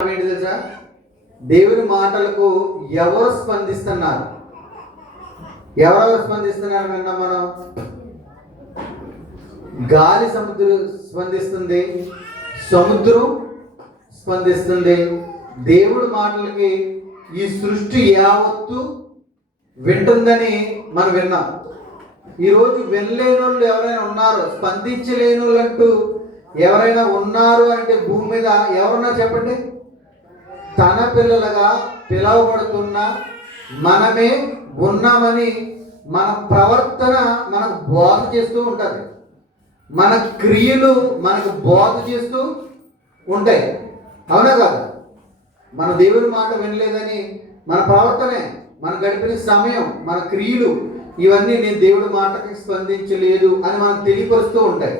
ఏంటి తెలుసా? దేవుని మాటలకు ఎవరు స్పందిస్తున్నారు? ఎవరెవరు స్పందిస్తున్నారు విన్నాం మనం. గాలి సముద్రం స్పందిస్తుంది, సముద్రం స్పందిస్తుంది. దేవుడి మాటలకి ఈ సృష్టి యావత్తు వింటుందని మనం విన్నాం. ఈరోజు వినలేని వాళ్ళు ఎవరైనా ఉన్నారు, స్పందించలేని వాళ్ళు అంటూ ఎవరైనా ఉన్నారు అంటే భూమి మీద ఎవరున్నారు చెప్పండి? తన పిల్లలుగా పిలవబడుతున్న మనమే ఉన్నామని మన ప్రవర్తన మనకు బోధ చేస్తూ ఉంటుంది, మన క్రియలు మనకు బోధ చేస్తూ ఉంటాయి. అవునా కాదు? మన దేవుని మాట వినలేదని మన ప్రవర్తనే, మన గడిపిన సమయం, మన క్రియలు ఇవన్నీ నేను దేవుడి మాటకి స్పందించలేదు అని మనకు తెలియపరుస్తూ ఉంటాయి.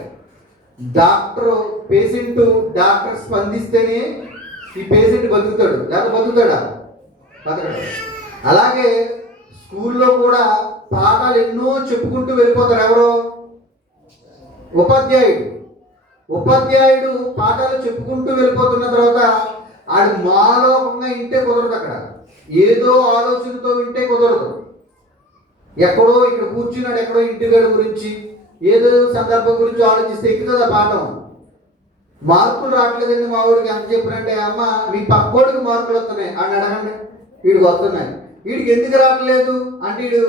పేషెంట్ డాక్టర్ స్పందిస్తేనే ఈ పేషెంట్ బతుకుతాడు, లేకపోతే బతుకుతాడా? బతకడు. అలాగే స్కూల్లో కూడా పాఠాలు ఎన్నో చెప్పుకుంటూ వెళ్ళిపోతారు. ఎవరో ఉపాధ్యాయుడు పాఠాలు చెప్పుకుంటూ వెళ్ళిపోతున్న తర్వాత ఆడు మాలోకంగా వింటే కుదరదు. అక్కడ ఏదో ఆలోచనతో వింటే కుదరదు. ఎక్కడో ఇక్కడ కూర్చున్నాడు, ఎక్కడో ఇంటిగాడి గురించి ఏదో సందర్భం గురించి ఆలోచిస్తే ఎక్కుతుంది ఆ పాఠం. మార్కులు రావట్లేదండి మా వాడికి ఎంత చెప్పినంటే, అమ్మ మీ పక్కోడికి మార్కులు వస్తున్నాయి అని అడగండి, వీడికి వస్తున్నాయి. వీడికి ఎందుకు రావట్లేదు అంటే వీడు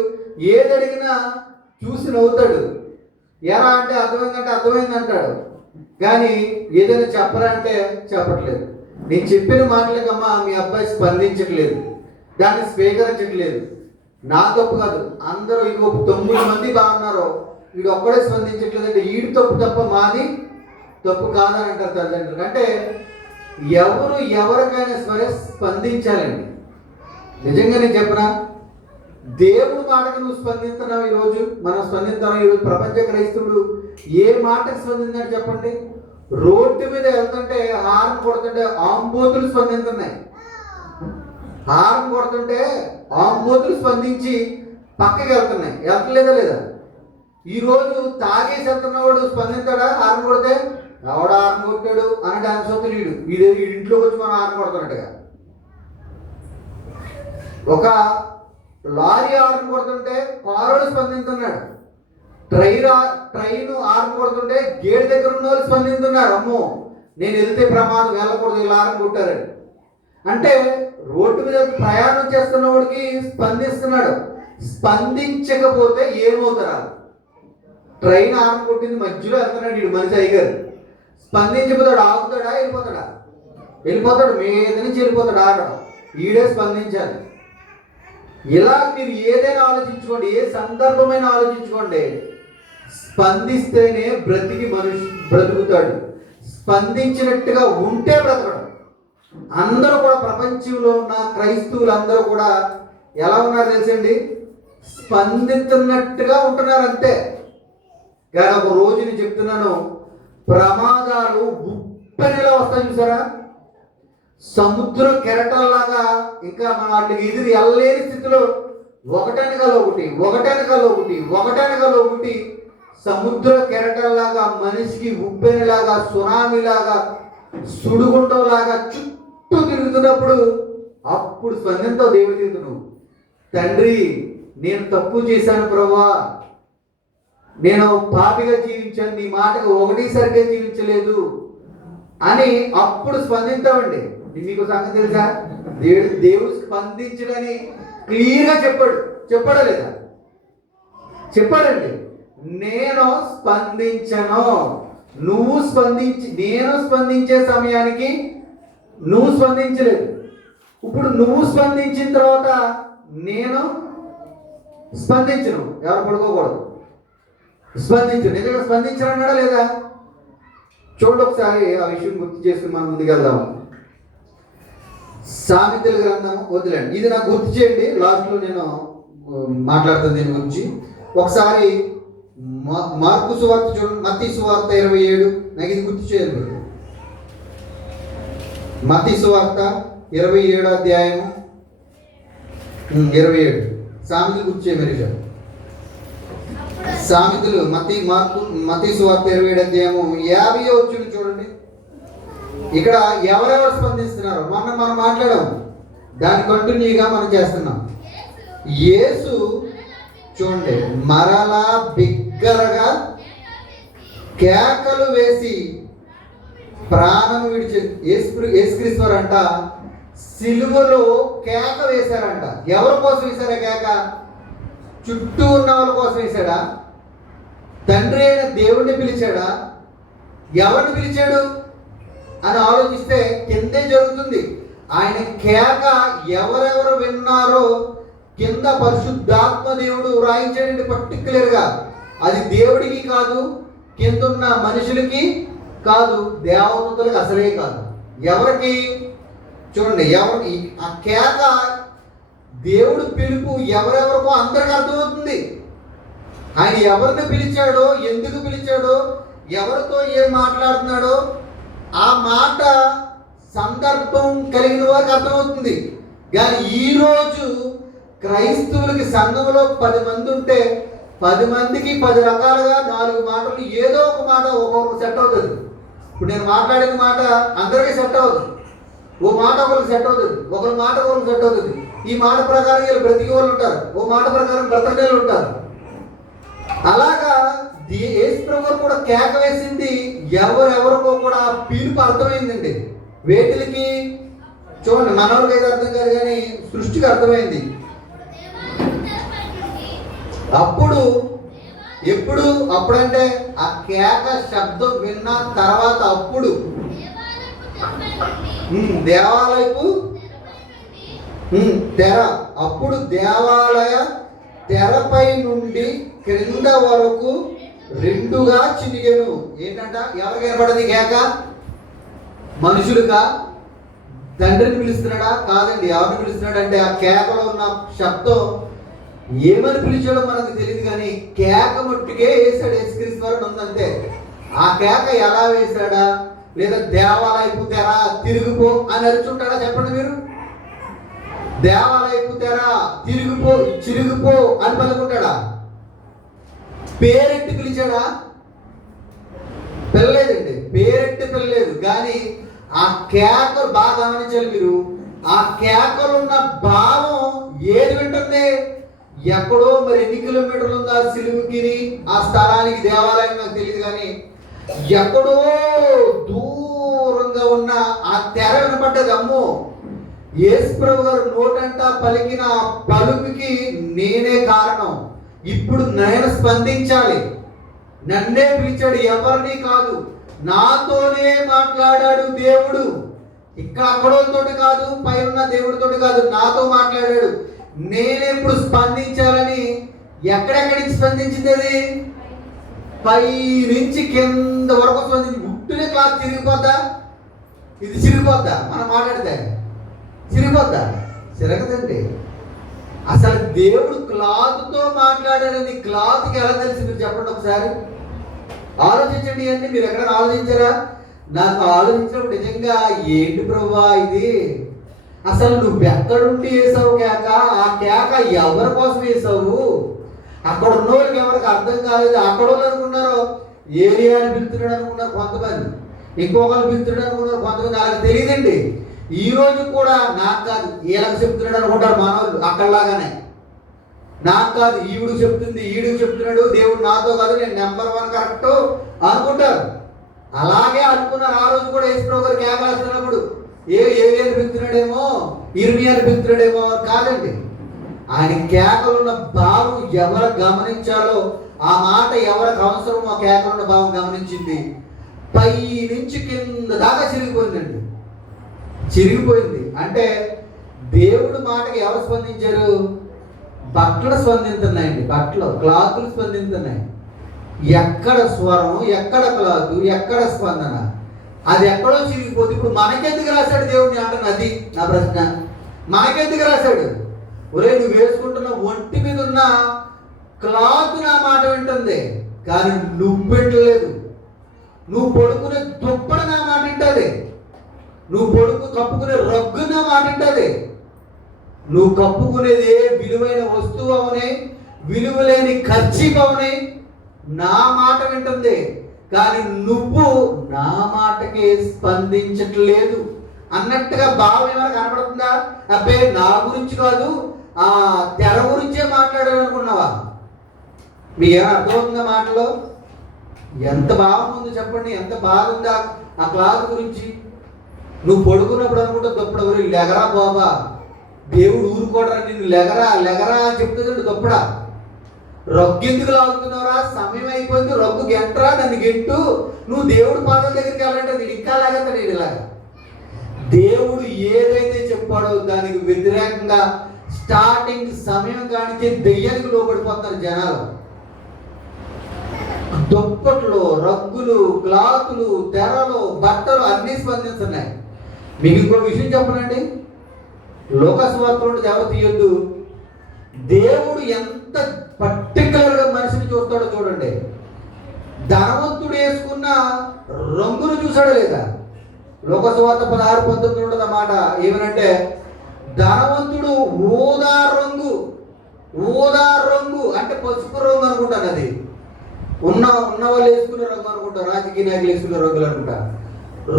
ఏది అడిగినా చూసి నవ్వుతాడు. ఎరా అంటే అర్థమైందంటే అర్థమైంది అంటాడు, కానీ ఏదైనా చెప్పరా అంటే చెప్పట్లేదు. నేను చెప్పిన మాటలకమ్మా మీ అబ్బాయి స్పందించట్లేదు, దాన్ని స్వీకరించట్లేదు. నా తప్పు కాదు, అందరూ ఇంకో 9 మంది బాగున్నారు, వీడు ఒక్కడే స్పందించట్లేదు అంటే వీడి తప్పు తప్ప మాది తప్పు కాదని అంటారు తల్లిదండ్రులు. అంటే ఎవరికైనా సరే స్పందించాలండి. నిజంగా నేను చెప్పనా, దేవుడి మాటకు నువ్వు స్పందిస్తున్నావు. ఈరోజు మనం స్పందిస్తున్నాం. ఈరోజు ప్రపంచ క్రైస్తవుడు ఏ మాటకు స్పందించాడు చెప్పండి? రోడ్డు మీద వెళ్తుంటే హార్న్ కొడుతుంటే ఆంబోతులు స్పందిస్తున్నాయి. హార్న్ కొడుతుంటే ఆంబోతులు స్పందించి పక్కకి వెళ్తున్నాయి. వెళ్తలేదా లేదా? ఈరోజు తాగేసి వెళ్తున్నవాడు స్పందించాడా? హార్న్ కొడితే ఎవడ హార్న్ కొట్టాడు అని డాన్స్ అవుతుంది. వీడు ఇంట్లోకి వచ్చి మనం హార్న్ కొడుతున్నట్టుగా. ఒక లారీ హార్న్ కొడుతుంటే కారోడు స్పందిస్తున్నాడు. ట్రైన్ హార్న్ కొడుతుంటే గేట్ దగ్గర ఉన్న వాళ్ళు స్పందిస్తున్నారు. అమ్మో నేను వెళ్తే ప్రమాదం, వెళ్ళకూడదు, ఇలా హార్న్ కొట్టారని. అంటే రోడ్డు మీద ప్రయాణం చేస్తున్న వాడికి స్పందిస్తున్నాడు. స్పందించకపోతే ఏమవుతారా? ట్రైన్ హార్న్ కొట్టింది, మధ్యలో వెళ్తున్నాడు వీడు మనిషి అయ్యారు. స్పందించబోతాడు, ఆగుతాడా? వెళ్ళిపోతాడు, మీద నుంచి వెళ్ళిపోతాడు. ఆగడం ఈడే స్పందించాలి. ఇలా మీరు ఏదైనా ఆలోచించుకోండి, ఏ సందర్భమైనా ఆలోచించుకోండి. స్పందిస్తేనే మనిషి బ్రతుకుతాడు. స్పందించినట్టుగా ఉంటే బ్రతకడం. అందరూ కూడా ప్రపంచంలో ఉన్న క్రైస్తవులు అందరూ కూడా ఎలా ఉన్నారు తెలుసండి? స్పందిస్తున్నట్టుగా ఉంటున్నారు అంతే. కానీ ఒక రోజు నేను చెప్తున్నాను, ప్రమాదాలు ఉప్పెనలా వస్తాయి చూసారా? సముద్ర కెరటల్లాగా ఇంకా మన వాటికి ఎదురు వెళ్ళలేని స్థితిలో ఒకటెనకలో ఒకటి సముద్ర కెరటల్లాగా మనిషికి ఉప్పెనలాగా, సునామీలాగా, సుడిగుండంలాగా చుట్టూ తిరుగుతున్నప్పుడు అప్పుడు స్పందనతో దేవుడి నువ్వు, తండ్రి నేను తప్పు చేశాను ప్రభువా, నేను పాపిగా జీవించాను, నీ మాటకు ఒకటిసారిగా జీవించలేదు అని అప్పుడు స్పందించామండి. మీకు సంగతి తెలుసా? దేవుడు స్పందించడని క్లియర్గా చెప్పాడా లేదా? చెప్పాడండి. నేను స్పందించను, నేను స్పందించే సమయానికి నువ్వు స్పందించలేదు. ఇప్పుడు నువ్వు స్పందించిన తర్వాత నేను స్పందించను. ఎవరు పడుకోకూడదు, స్పందించు. నిజంగా స్పందించాలన్నాడా లేదా? చూడండి ఒకసారి ఆ విషయం గుర్తు చేసుకుని మనం ముందుకెళ్దాము. సామెతల గ్రంథం వదిలేండి, ఇది నాకు గుర్తు చేయండి. లాస్ట్లో నేను మాట్లాడుతాను దీని గురించి. ఒకసారి మార్కు సువార్త చూడండి, మత్తయి సువార్త 27. నాకు ఇది గుర్తు చేయండి. మత్తయి సువార్త 27వ అధ్యాయము 27. సామెతలు గుర్తు చేయండి మీరు. సామెతలు మత్తయి సువార్త 27వ అధ్యాయము 50వ వచనం చూడండి. ఇక్కడ ఎవరెవరు స్పందిస్తున్నారు మనం మాట్లాడాం, దాని కంటిన్యూగా మనం చేస్తున్నాం. యేసు చూడండి మరలా బిగ్గరగా కేకలు వేసి ప్రాణం విడిచి యేసుక్రీస్తు అంట సిలువలో కేక వేశారంట. ఎవరి కోసం వేశారా కేక? చుట్టూ ఉన్న వాళ్ళ కోసం వేశాడా? తండ్రి అయిన దేవుణ్ణి పిలిచాడా? ఎవరిని పిలిచాడు అని ఆలోచిస్తే కిందే జరుగుతుంది. ఆయన కేక ఎవరెవరు విన్నారో కింద పరిశుద్ధాత్మ దేవుడు రాయించాడండి పర్టిక్యులర్గా. అది దేవుడికి కాదు, కింద ఉన్న మనుషులకి కాదు, దేవదూతలకు అసలే కాదు. ఎవరికి? చూడండి, ఎవరికి ఆ కేక దేవుడు పిలుపు ఎవరెవరికో అందరికి అర్థమవుతుంది. ఆయన ఎవరిని పిలిచాడో, ఎందుకు పిలిచాడో, ఎవరితో ఏం మాట్లాడుతున్నాడో ఆ మాట సందర్భం కలిగిన వారికి అర్థమవుతుంది. కానీ ఈరోజు క్రైస్తవులకి సంఘంలో 10 మంది ఉంటే 10 మందికి 10 రకాలుగా 4 మాటలు ఏదో ఒక మాట ఒక్కొక్కరికి సెట్ అవుతుంది. ఇప్పుడు నేను మాట్లాడిన మాట అందరికీ సెట్ అవుతుంది, ఓ మాట ఒకరికి సెట్ అవుతుంది, ఒకరి మాట ఒకరికి సెట్ అవుతుంది. ఈ మాట ప్రకారం వీళ్ళు బ్రతికి వాళ్ళు ఉంటారు, ఓ మాట ప్రకారం బ్రతకలేళ్ళు ఉంటారు. అలాగా యేసు ప్రభువు కూడా కేక వేసింది ఎవరెవరికో కూడా పిలుపు అర్థమైందండి. వేటికి? చూడండి, మనోళ్ళకి అయితే అర్థం కాదు కానీ సృష్టికి అర్థమైంది. అప్పుడు ఎప్పుడు? అప్పుడంటే ఆ కేక శబ్దం విన్న తర్వాత అప్పుడు దేవాలయపు తెర, అప్పుడు దేవాలయ తెరపై నుండి క్రింద వరకు 2గా చినిగెను. ఏంటంట? ఎవరికి ఏర్పడింది కేక? మనుషులుగా? తండ్రిని పిలుస్తున్నాడా? కాదండి. ఎవరిని పిలుస్తున్నాడు అంటే ఆ కేకలో ఉన్న శబ్దం ఏమని పిలిచాడో మనకు తెలియదు కానీ కేక మట్టుకే వేసాడు. యేసుక్రీస్తు వారు ఉందంతే. ఆ కేక ఎలా వేశాడా? లేదా దేవాలయపు తెర తిరుగుపో అని అరుచుంటాడా? చెప్పండి మీరు. దేవాలయపు తెర తిరుగుపో, చిరుగుపో అని పలుకుంటాడా? పేరెట్టి పిలిచాడా? పిల్లలేదండి, పేరెట్టి పిల్లలేదు. కానీ ఆ కేకలు బాగా గమనించాలి మీరు. ఆ కేకలు ఉన్న భావం ఏది వింటుంది? ఎక్కడో మరి ఎన్ని కిలోమీటర్లు ఉందా సిలువుకి ఆ స్థలానికి, దేవాలయం నాకు తెలియదు కానీ ఎక్కడో దూరంగా ఉన్న ఆ తెర వినపడ్డది. అమ్మో, యేసు ప్రభు గారు నోటంట పలికిన పలుకుకి నేనే కారణం, ఇప్పుడు నేను స్పందించాలి. నన్నే పిలిచాడు, ఎవరిని కాదు, నాతోనే మాట్లాడాడు దేవుడు. ఇక్కడ అక్కడోతోటి కాదు, పైన దేవుడితోటి కాదు, నాతో మాట్లాడాడు. నేనెప్పుడు స్పందించాలని ఎక్కడెక్కడి నుంచి స్పందించింది? అది పై నుంచి కింద వరకు స్పందించి. ఉట్టునే క్లాత్ చిరిగిపోద్దా? ఇది చిరిగిపోద్దా? మనం మాట్లాడితే చిరిగిపోద్దా? చిరగదండి. అసలు దేవుడు క్లాత్తో మాట్లాడాడని క్లాత్కి ఎలా తెలిసి? మీరు చెప్పండి ఒకసారి, ఆలోచించండి. అంటే మీరు ఎక్కడ ఆలోచించారా? నాకు ఆలోచించినప్పుడు నిజంగా ఏంటి ప్రభువా ఇది, అసలు నువ్వు ఎక్కడుండి వేసావు కేక? ఆ కేక ఎవరి కోసం వేసావు? అక్కడ ఉన్నవారికి ఎవరికి అర్థం కాలేదు. అక్కడ వాళ్ళు అనుకున్నారు ఏరియాని పిలుతున్నాడు అనుకున్నారు కొంతమంది, ఇంకొకరు పిలుస్తున్నాడు అనుకున్నారు కొంతమంది. వాళ్ళకి తెలియదండి. ఈ రోజు కూడా నాకు కాదు వీళ్ళకి చెప్తున్నాడు అనుకుంటారు మనోళ్ళు. అక్కడలాగానే నాకు కాదు ఈవిడికి చెప్తుంది, ఈడికి చెప్తున్నాడు, దేవుడు నాతో కాదు, నేను నెంబర్ 1 కరెక్ట్ అనుకుంటారు. అలాగే అనుకున్నారు ఆ రోజు కూడా. యేసు గారు కేకలేస్తున్నప్పుడు ఏరియాని పిలుస్తున్నాడేమో, ఇర్మియాని పిలుస్తున్నాడేమో కాదండి. ఆయన కేకలున్న భావం ఎవరు గమనించాలో, ఆ మాట ఎవరికి అవసరమో ఆ కేకలున్న భావం గమనించింది. పై నుంచి కింద దాకా చిరిగిపోయిందండి. చిరిగిపోయింది అంటే దేవుడు మాటకి ఎవరు స్పందించారు? బట్టలు స్పందిస్తున్నాయండి, బట్టలు క్లాతులు స్పందిస్తున్నాయి. ఎక్కడ స్వరం, ఎక్కడ క్లాతు, ఎక్కడ స్పందన, అది ఎక్కడో చిరిగిపోతుంది. ఇప్పుడు మనకెందుకు రాశాడు దేవుడిని అంటున్నా? అది నా ప్రశ్న. మనకెందుకు రాశాడు? ఒరే, నువ్వు వేసుకుంటున్న ఒంటి మీద ఉన్న క్లాత్ నా మాట వింటుంది, కానీ నువ్వు వింటలేదు. నువ్వు పడుకునే దుప్పటి నా మాట వింటుంది, నువ్వు కప్పుకునే రగ్గు నా మాట వింటుంది, నువ్వు కప్పుకునేది ఏ విలువైన వస్తువు అవనే, విలువ లేని ఖర్చు అవనే నా మాట వింటుంది. కానీ నువ్వు నా మాటకే స్పందించట్లేదు అన్నట్టుగా భావం ఏమైనా కనపడుతుందా? అబ్బే నా గురించి కాదు, ఆ తెర గురించే మాట్లాడాలనుకున్నావా? మీకు ఏమైనా అర్థమవుతుందా మాటలో? ఎంత భావం ఉంది చెప్పండి, ఎంత బాధ ఉందా ఆ క్లాత్ గురించి. నువ్వు పడుకున్నప్పుడు అనుకుంటా దుప్పడ లెగరా బాబా, దేవుడు ఊరుకోడరా, నిన్ను లెగరా లెగరా అని చెప్తుంది దుప్పడా. రగ్గు ఎందుకు లాగుతున్నావురా, సమయం అయిపోయింది, రగ్గు గెంటరా, నన్ను గెంటు, నువ్వు దేవుడు పాదాల దగ్గరికి వెళ్ళాలంటే నేను ఇంకా లాగతాడు ఇలాగా. దేవుడు ఏదైతే చెప్పాడో దానికి వ్యతిరేకంగా స్టార్టింగ్ సమయం కానించే దెయ్యానికి లోపడిపోతారు జనాలు. దుప్పట్లు, రగ్గులు, క్లాతులు, తెరలు, బట్టలు అన్నీ స్పందిస్తున్నాయి. మీకు ఇంకో విషయం చెప్పనండి, లోకస్వార్త నుండి ఎవరు తీయొద్దు. దేవుడు ఎంత పర్టికులర్గా మనిషిని చూస్తాడో చూడండి. ధనవంతుడు వేసుకున్న రంగును చూసాడో లేదా? లోకస్వార్త 16-19 ఉంటుంది అన్నమాట. ఏమనంటే ధనవంతుడు ఊదా రంగు అంటే పసుపు రంగు అనుకుంటాను, అది ఉన్న వాళ్ళు వేసుకునే రంగు అనుకుంటా, రాజకీయ నాయకులు వేసుకునే రంగులు అనుకుంటా.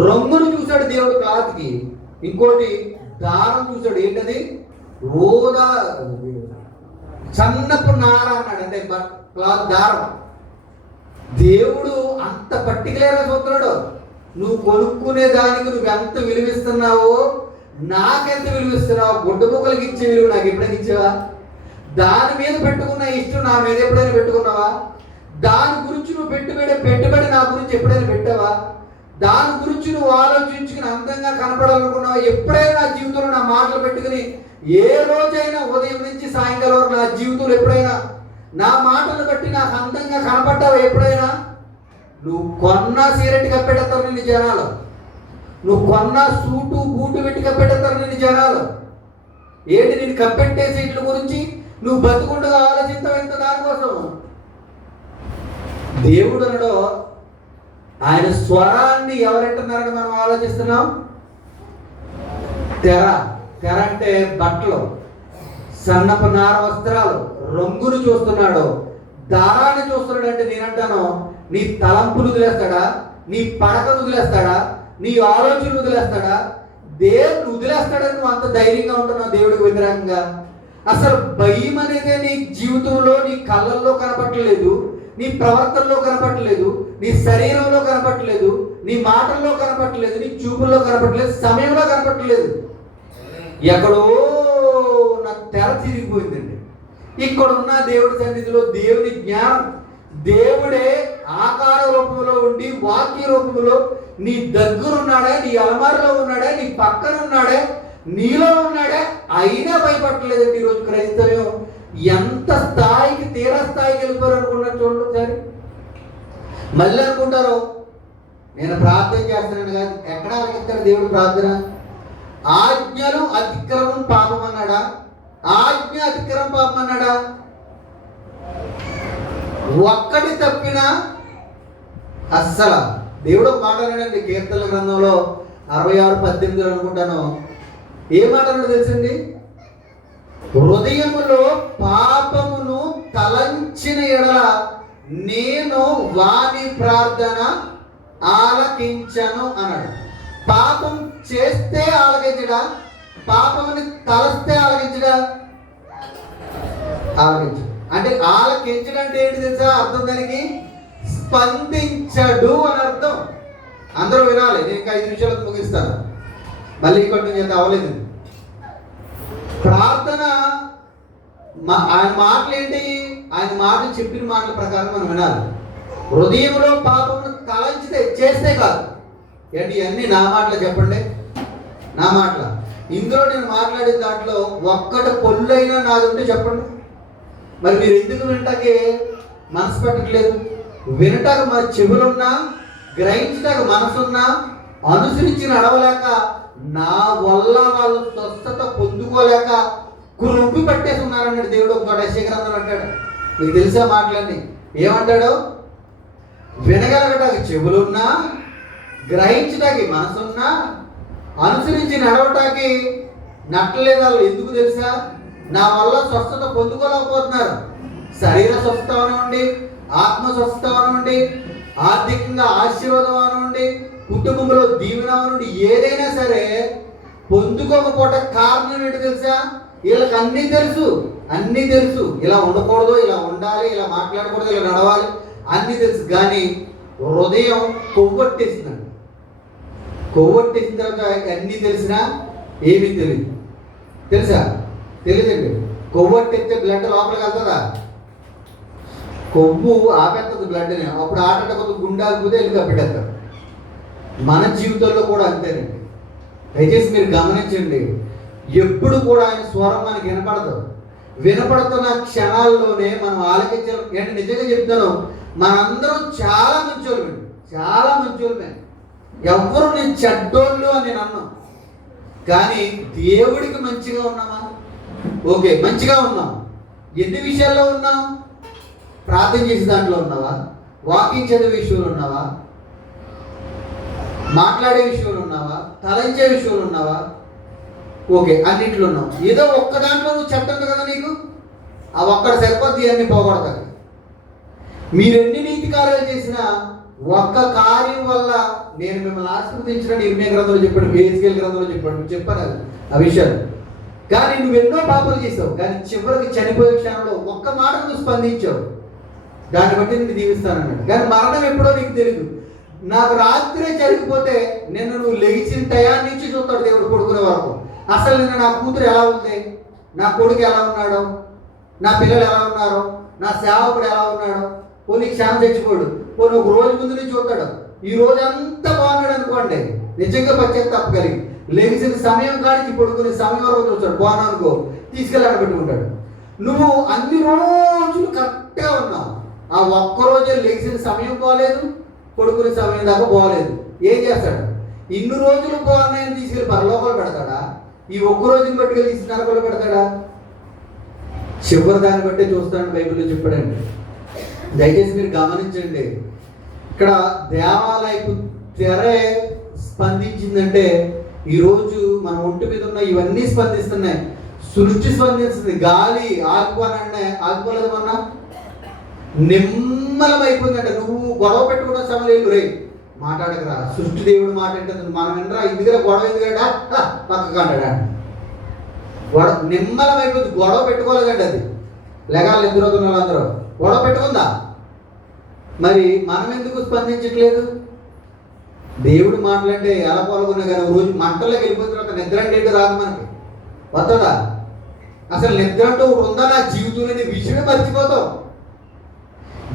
రంగును చూశాడు దేవుడు క్లాత్కి. ఇంకోటి దారం చూశాడు, ఏంటది? ఊదా సన్నపు నార అన్నాడు, అంటే క్లాత్ దారం. దేవుడు అంత పర్టికులర్గా చూస్తున్నాడు. నువ్వు కొనుక్కునే దానికి నువ్వు ఎంత విలువిస్తున్నావో, నాకెంత విలువిస్తున్నావు. గుడ్డ ముక్కలకి ఇచ్చే విలువ నాకు ఎప్పుడైనా ఇచ్చావా? దాని మీద పెట్టుకున్న ఇష్టం నా మీద ఎప్పుడైనా పెట్టుకున్నావా? దాని గురించి నువ్వు పెట్టుబడి నా గురించి ఎప్పుడైనా పెట్టావా? దాని గురించి నువ్వు ఆలోచించుకుని అందంగా కనపడాలనుకున్నావా? ఎప్పుడైనా నా జీవితంలో నా మాటలు పెట్టుకుని ఏ రోజైనా ఉదయం నుంచి సాయంకాలం వరకు నా జీవితంలో ఎప్పుడైనా నా మాటలు బట్టి నాకు అందంగా కనపడ్డావా? ఎప్పుడైనా? నువ్వు కొన్న సీరెట్ కప్పెడతారు నిన్ను జనాలు, నువ్వు కొన్న సూటు బూటు పెట్టి కప్పెడతారు నిన్ను జనాలు. ఏంటి నేను కప్పెట్టే సీట్ల గురించి నువ్వు బతుకుండగా ఆలోచిస్తావు ఎంత దానికోసం? దేవుడు అనడో ఆయన స్వరాన్ని ఎవరంటున్నారని మనం ఆలోచిస్తున్నాం. తెర అంటే బట్టలు, సన్నపు నార వస్త్రాలు, రంగును చూస్తున్నాడు, దారాన్ని చూస్తున్నాడు. అంటే నేనంటాను, నీ తలంపులు వదిలేస్తాడా? నీ పడకను వదిలేస్తాడా? నీ ఆలోచనలు వదిలేస్తాడా? దేవుడు వదిలేస్తాడని నువ్వు అంత ధైర్యంగా ఉంటున్నావు దేవుడికి వ్యతిరేకంగా. అసలు భయం అనేదే నీ జీవితంలో, నీ కళ్ళల్లో కనపట్టలేదు, నీ ప్రవర్తనలో కనపట్టలేదు, నీ శరీరంలో కనపట్టలేదు, నీ మాటల్లో కనపట్టలేదు, నీ చూపుల్లో కనపట్టలేదు, సమయంలో కనపట్టలేదు. ఎక్కడో నా తెర తిరిగిపోయిందండి. ఇక్కడున్న దేవుడి సన్నిధిలో దేవుని జ్ఞానం, దేవుడే ఆకార రూపంలో ఉండి వాక్య రూపంలో నీ దగ్గర ఉన్నాడా, నీ అలమారిలో ఉన్నాడా, నీ పక్కన ఉన్నాడా, నీలో ఉన్నాడా, అయినా భయపడలేదండి. ఈరోజు క్రైస్తవ్యం ఎంత స్థాయికి, తీరా స్థాయికి వెళ్ళిపోయారు అనుకున్నారు చూడండి ఒకసారి. మళ్ళీ అనుకుంటారు నేను ప్రార్థన చేస్తున్నాను కాదు. ఎక్కడ ఆలకిస్తాడు దేవుడు ప్రార్థన? ఆజ్ఞలు అతిక్రమం పాపం అన్నాడా? ఆజ్ఞ అతిక్రమం పాపం అన్నాడా? ఒక్కటి తప్పినా అస్సలు దేవుడు మాట్లాడాడండి. కీర్తనల గ్రంథంలో 66:18 అనుకుంటాను. ఏ మాట అన్నాడు తెలుసండి? హృదయములో పాపమును తలంచిన ఎడల నేను వాని ప్రార్థన ఆలకించను అన్నాడు. పాపం చేస్తే ఆలకించడా? పాపముని తలస్తే ఆలకించడా? ఆలకించడు. అంటే ఆలకించడం అంటే ఏంటి తెలుసా అర్థం? దానికి స్పందించడు అని అర్థం. అందరూ వినాలి, నేను ఇంకా 5 నిమిషాలకు ముగిస్తాను. మళ్ళీ ఇక్కడ నుంచి ఎంత అవ్వలేదు. ప్రార్థన ఆయన మాటలు ఏంటి? ఆయన మాటలు చెప్పిన మాటల ప్రకారం మనం వినాలి. హృదయంలో పాపమును తలంచితే, చేస్తే కాదు. ఏంటి ఇవన్నీ నా మాటలు చెప్పండి, నా మాటల. ఇందులో నేను మాట్లాడిన దాంట్లో ఒక్కటి పొల్లైనా నాది ఉంటే చెప్పండి. మరి మీరు ఎందుకు వినటానికి మనసు పెట్టట్లేదు? వినటానికి మరి చెవులున్నా, గ్రహించడానికి మనసున్నా, అనుసరించి నడవలేక, నా వల్ల వాళ్ళు స్వస్థత పొందుకోలేక కురుంపి పట్టేసి ఉన్నారన్నాడు దేవుడు. ఒక యెషయా అంటాడు, మీకు తెలిసే మాటలన్నీ. ఏమంటాడు? వినగలగటానికి చెవులున్నా, గ్రహించడానికి మనసున్నా, అనుసరించి నడవటానికి నట్టలేదు వాళ్ళు. ఎందుకు తెలుసా? నా వల్ల స్వస్థత పొందుకోలేకపోతున్నారు. శరీర స్వస్థత అవనివ్వండి, ఆత్మ స్వస్థత అవనివ్వండి, ఆర్థికంగా ఆశీర్వాదం నుండి, కుటుంబంలో దీవెన నుండి ఏదైనా సరే పొందుకోకపోవట కారణం ఏంటో తెలుసా? వీళ్ళకి అన్నీ తెలుసు, అన్నీ తెలుసు. ఇలా ఉండకూడదు, ఇలా ఉండాలి, ఇలా మాట్లాడకూడదు, ఇలా నడవాలి, అన్నీ తెలుసు. కానీ హృదయం కొవ్వొట్టేసిందండి. కొవ్వొట్టేసిన తర్వాత అన్నీ తెలిసినా ఏమీ తెలియదు. తెలుసా? తెలియదండి. కొవ్వొట్టేస్తే బ్లడ్ లోపలికి వెళ్తుందా? కొవ్వు ఆపేస్తుంది బ్లడ్ని. అప్పుడు ఆట కొద్ది గుండె ఆగిపోతే వెళ్ళి కప్పెట్టేస్తారు. మన జీవితంలో కూడా అంతేనండి. దయచేసి మీరు గమనించండి, ఎప్పుడు కూడా ఆయన స్వరం మనకి వినపడదు. వినపడుతున్న క్షణాల్లోనే మనం ఆలకించాలి. ఏంటి నిజంగా చెప్తాను, మనందరం చాలా మంచోళ్ళమే, చాలా మంచోళ్ళమే. ఎవరు నేను చెడ్డోళ్ళు అని నేను అన్నాను. కానీ దేవుడికి మంచిగా ఉన్నామా? ఓకే, మంచిగా ఉన్నాం. ఎన్ని విషయాల్లో ఉన్నాం? ప్రార్థన చేసే దాంట్లో ఉన్నావా? వాకింగ్ చదివే విషయంలో ఉన్నావా? మాట్లాడే విషయంలో ఉన్నావా? తలంచే విషయంలో ఉన్నావా? ఓకే, అన్నింటిలో ఉన్నావు. ఏదో ఒక్క దాంట్లో నువ్వు చెప్తుంది కదా నీకు, ఆ ఒక్కడ సరిపోద్ది అన్ని పోగొడతాయి. మీరెన్ని నీతి కార్యాలు చేసినా ఒక్క కార్యం వల్ల నేను మిమ్మల్ని ఆశీర్వదించిన నిర్ణయ గ్రంథంలో చెప్పాడు, బేసికల్ గ్రంథంలో చెప్పాడు, చెప్పాను అది ఆ విషయాలు. కానీ నువ్వు ఎన్నో పాపాలు చేసావు, కానీ చివరికి చనిపోయే క్షణంలో ఒక్క మాట నువ్వు స్పందించావు, దాన్ని బట్టి నేను దీవిస్తానన్నాడు. కానీ మరణం ఎప్పుడో నీకు తెలియదు. నాకు రాత్రే జరిగిపోతే నిన్ను నువ్వు లెగిచిన టయాన్ని నుంచి చూస్తాడు దేవుడు కొడుకునే వరకు. అసలు నిన్న నా కూతురు ఎలా ఉంది, నా కొడుకు ఎలా ఉన్నాడో, నా పిల్లలు ఎలా ఉన్నారో, నా సేవకుడు ఎలా ఉన్నాడో. పోనీ క్షణం తెచ్చుకోడు, పోనీ ఒక రోజు ముందు నుంచి చూస్తాడు. ఈ రోజు అంతా బాగున్నాడు అనుకోండి, నిజంగా పశ్చాత్తాపం కలిగి లెగిసిన సమయం కాడికి పడుకునే సమయం వరకు చూస్తాడు. బాగున్నా అనుకో, తీసుకెళ్ళి అక్కడ పెట్టుకుంటాడు. నువ్వు అన్ని రోజులు కరెక్ట్గా ఉన్నావు, ఆ ఒక్కరోజే లెగిసిన సమయం బాగలేదు, పడుకునే సమయం దాకా బాగలేదు. ఏం చేస్తాడు? ఇన్ని రోజులు బాగున్నాయని తీసుకెళ్ళి పరలోకాలు పెడతాడా? ఈ ఒక్క రోజుని బట్టుకెళ్ళి తీసి నరకలు పెడతాడా? చివరి దాన్ని బట్టే చూస్తాను బైబిల్లో చెప్పాడండి. దయచేసి మీరు గమనించండి, ఇక్కడ దేవాలయపు తెరే స్పందించిందంటే ఈరోజు మన ఒంటి మీద ఉన్న ఇవన్నీ స్పందిస్తున్నాయి. సృష్టి స్పందిస్తుంది. గాలి ఆగిపోనంటే ఆగిపోలేదు, మొన్న నిమ్మలం అయిపోయిందంటే నువ్వు గొడవ పెట్టుకున్న సమయంలో రే మాట్లాడకరా, సృష్టి దేవుడు మాట అంటే మనం వినరా, ఇందుకనే గొడవ ఎందుకంటే పక్కకు అంటాడా. గొడవ నిమ్మలం అయిపోతుంది. గొడవ పెట్టుకోలేదండి, అది లెగాలి ఎదురవుతున్న వాళ్ళందరూ గొడవ పెట్టుకుందా. మరి మనం ఎందుకు స్పందించట్లేదు? దేవుడు మాట్లాడితే ఎలా పాల్గొన్నా కానీ రోజు మంటల్లోకి వెళ్ళిపోయిన తర్వాత నిద్ర అంటే ఏంటో రాదు మనకి, వస్తుందా? అసలు నిద్ర అంటూ ఒకటి ఉందా నా జీవితంలో విషయమే మర్చిపోతాం.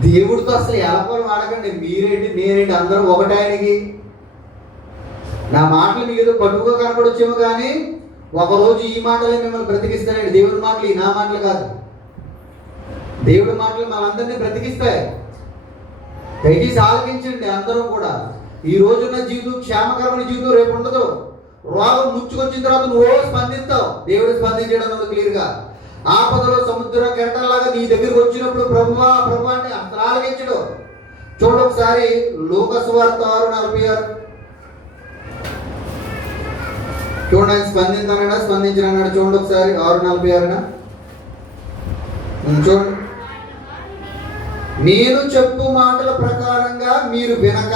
దేవుడితో అసలు ఎలపాలు వాడకండి. మీరేంటి నేనేంటి అందరూ ఒకటాయనకి. నా మాటలు మీకు ఏదో పట్టుగా కనపడొచ్చేమో, కానీ ఒకరోజు ఈ మాటలే మిమ్మల్ని బ్రతికిస్తానండి. దేవుడి మాటలు ఈ నా మాటలు కాదు, దేవుడి మాటలు మనందరినీ బ్రతికిస్తాయి. దయచేసి ఆలోచించండి అందరూ కూడా. ఈ రోజున్న జీవితం క్షేమకరమైన జీవితం రేపు ఉండదు. రోగం ముచ్చుకొచ్చిన తర్వాత నువ్వు స్పందిస్తావు, దేవుడు స్పందించడం అన్నది క్లియర్గా. ఆపదలో సముద్ర కెరటంలాగా నీ దగ్గరికి వచ్చినప్పుడు ప్రభువా ప్రభు అంటే అసలు ఆలకించడు. చూడండి ఒకసారి లూకా సువార్త 6:46. చూడండి, ఆయన స్పందించనన్నాడు. చూడండి ఒకసారి 6:46. చూడండి, నేను చెప్పు మాటల ప్రకారంగా మీరు వినక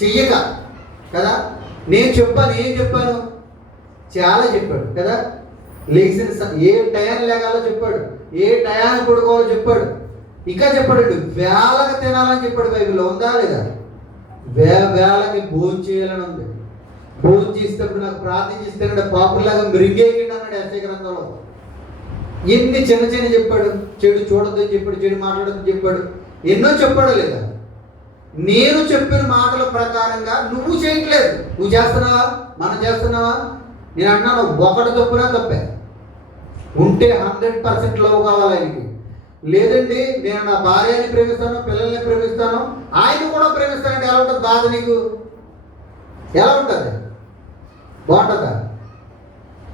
చెయ్యక కదా. నేను చెప్పాను, ఏం చెప్పాను? చాలా చెప్పాడు కదా. లేచిన ఏ టయాన్ని లేగాలో చెప్పాడు, ఏ టయాన్ని పడుకోవాలో చెప్పాడు. ఇంకా చెప్పాడు, వేళకి తినాలని చెప్పాడు. బైబిల్లో ఉందా లేదా? వేళకి భోజనం చేయాలని ఉంది. భోజనం చేసేటప్పుడు నాకు ప్రార్థన చేస్తే పాపులాగా మృంగేయండి అన్నాడు ఎస్ఐ గ్రంథంలో. ఎన్ని చిన్న చిన్న చెప్పాడు. చెడు చూడొద్దని చెప్పాడు, చెడు మాట్లాడొద్దని చెప్పాడు, ఎన్నో చెప్పాడు లేదా. నేను చెప్పిన మాటల ప్రకారంగా నువ్వు చేయట్లేదు. నువ్వు చేస్తున్నావా? మనం చేస్తున్నావా? నేను అన్నాను, ఒకటి తప్పునా తప్పే. ఉంటే 100% లవ్ కావాలి ఆయనకి. లేదండి నేను నా భార్యని ప్రేమిస్తాను, పిల్లల్ని ప్రేమిస్తాను, ఆయన కూడా ప్రేమిస్తానంటే ఎలా ఉంటుంది బాధ నీకు? ఎలా ఉంటుంది? బాగుంటుందా?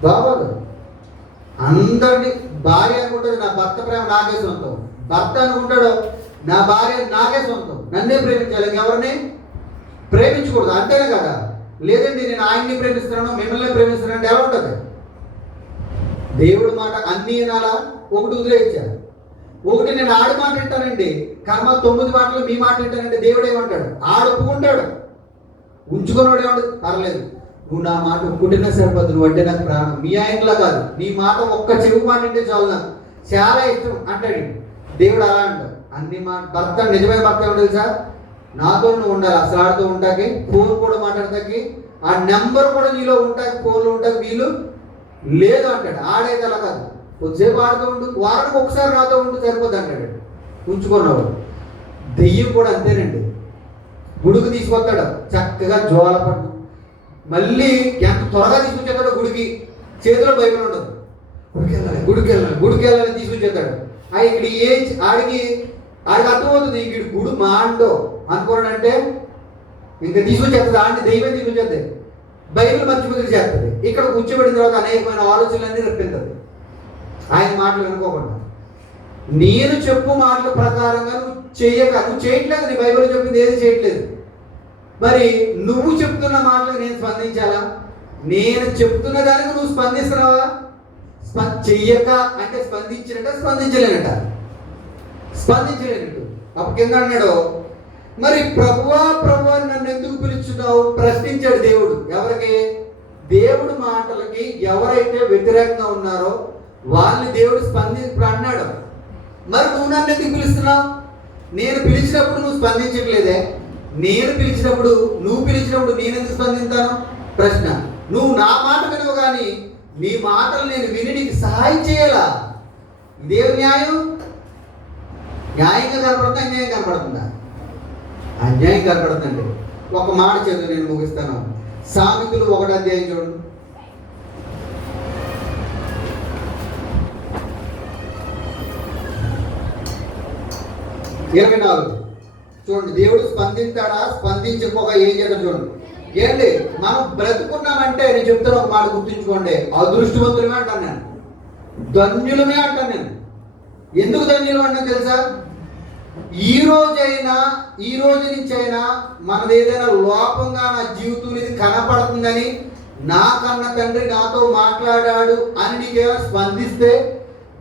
బాగోదు. అందరినీ భార్య అనుకుంటుంది నా భర్త ప్రేమ నాకే సొంతం, భర్త అనుకుంటాడు నా భార్య నాకే సొంతం, నన్నే ప్రేమించాలి, ఎవరిని ప్రేమించకూడదు. అంతేనే కదా. లేదండి నేను ఆయన్ని ప్రేమిస్తున్నాను, మిమ్మల్ని ప్రేమిస్తున్నాను అంటే ఎలా ఉంటుంది? దేవుడు మాట అన్నీ వినాలా? ఒకటి వదిలేయించారు. ఒకటి నేను ఆడి మాట వింటానండి, కర్మ 9 మాటలు మీ మాట వింటానంటే దేవుడు ఏమంటాడు? ఆడు ఒప్పుకుంటాడు. ఉంచుకున్నాడు ఏమంటాడు? పర్లేదు, నువ్వు నా మాట ఒప్పుకుంటేనే సరిపోదు, నువ్వు అంటే నాకు ప్రాణం. మీ ఆయనలా కాదు, నీ మాట ఒక్క చెవి మాట వింటే చాలు, నాకు చాలా ఇష్టం అంటాడు దేవుడు. అలా అంటాడు. అన్ని మాట భర్త, నిజమైన భర్త ఏమో తెలుసా? నాతో నువ్వు ఉండాలి, అసలు ఆడుతూ ఉంటాకి, ఫోన్ కూడా మాట్లాడతాకి, ఆ నెంబర్ కూడా నీలో ఉంటాకి, ఫోన్లో ఉంటాకి వీలు లేదు అంటాడు. ఆడైతే అలా కాదు, కొద్దిసేపు ఆడుతూ ఉండు, వారానికి ఒకసారి నాతో ఉంటూ సరిపోద్ది అంటాడు ఉంచుకున్నాడు. దెయ్యం కూడా అంతేనండి. గుడికి తీసుకొస్తాడు, చక్కగా జోలపట్టు, మళ్ళీ ఎంత త్వరగా తీసుకొచ్చేస్తాడు గుడికి, చేతిలో బైబిల్ ఉండదు. గుడికి వెళ్ళాలి తీసుకొచ్చేస్తాడు. ఇక్కడ ఆడికి అర్థమవుతుంది, ఇక్కడ గుడి మాండో అనుకోనంటే ఇంకా తీసుకొచ్చేస్తుంది. ఆడిని దెయ్యమే తీసుకొచ్చేది, బైబిల్ మర్చిపోయి చేస్తుంది. ఇక్కడ కూర్చోబెట్టిన తర్వాత అనేకమైన ఆలోచనలన్నీ రప్పింది ఆయన మాటలు వినుకోకుండా. నేను చెప్పు మాటల ప్రకారంగా నువ్వు చేయట్లేదు, నీ బైబిల్లో చెప్పింది ఏది చేయట్లేదు. మరి నువ్వు చెప్తున్న మాటలకు నేను స్పందించాలా? నేను చెప్తున్న దానికి నువ్వు స్పందిస్తున్నావా? చెయ్యక అంటే స్పందించినట్ట, స్పందించలేనట, స్పందించలేనట్టు. అప్పుడు కింద అన్నాడు, మరి ప్రభువా ప్రభువా నన్ను ఎందుకు పిలుచున్నావు ప్రశ్నించాడు దేవుడు. ఎవరికి? దేవుడు మాటలకి ఎవరైతే వ్యతిరేకంగా ఉన్నారో వాళ్ళని దేవుడు అన్నాడు, మరి నువ్వు నన్ను ఎందుకు పిలుస్తున్నావు? నేను పిలిచినప్పుడు నువ్వు స్పందించట్లేదే, నేను పిలిచినప్పుడు నువ్వు పిలిచినప్పుడు నేను ఎందుకు స్పందిస్తాను? ప్రశ్న. నువ్వు నా మాట వినవు కానీ నీ మాటలు నేను విని నీకు సహాయం చేయాలా? ఇదే న్యాయం? న్యాయంగా కనపడుతుందా, అన్యాయం కనపడుతుందా? అన్యాయం కనపడుతుందండి. ఒక మాట చదువు, నేను ముగిస్తాను. సామెతలు 1వ అధ్యాయం చూడండి. చూడండి, దేవుడు స్పందిస్తాడా, స్పందించకపోగా ఏం చేద్దాం చూడండి. ఏంటి, మనం బ్రతుకున్నామంటే నేను చెప్తాను, ఒక మాట గుర్తుంచుకోండి, అదృష్టవంతులమే అంటాను నేను, ధన్యులమే అంటాను నేను. ఎందుకు ధన్యులు అంటాను తెలుసా? ఈ రోజు నుంచి అయినా మనది ఏదైనా లోపంగా నా జీవితం ఇది కనపడుతుందని, నా కన్న తండ్రి నాతో మాట్లాడాడు అని నీకేమైనా స్పందిస్తే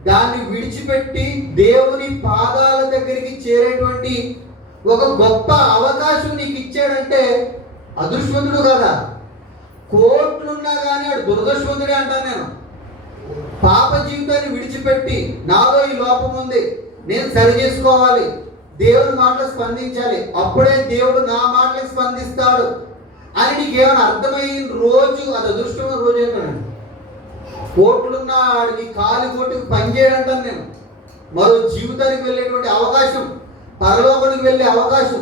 దాన్ని విడిచిపెట్టి దేవుని పాదాల దగ్గరికి చేరేటువంటి ఒక గొప్ప అవకాశం నీకు ఇచ్చాడంటే అదృష్టవంతుడు కదా. కోట్లున్నా కానీ ఆడు దురదృష్టవంతుడే అంటాను నేను. పాప జీవితాన్ని విడిచిపెట్టి నాలో ఈ లోపం ఉంది, నేను సరి చేసుకోవాలి, దేవుని మాటలు స్పందించాలి, అప్పుడే దేవుడు నా మాటలకు స్పందిస్తాడు అని నీకేమైనా అర్థమైన రోజు అది అదృష్టమైన రోజు ఏంటండి. కోట్లున్న నీ కాలి కోటికి పనిచేయడంటాను నేను. మరో జీవితానికి వెళ్ళేటువంటి అవకాశం, పరలోకానికి వెళ్ళే అవకాశం,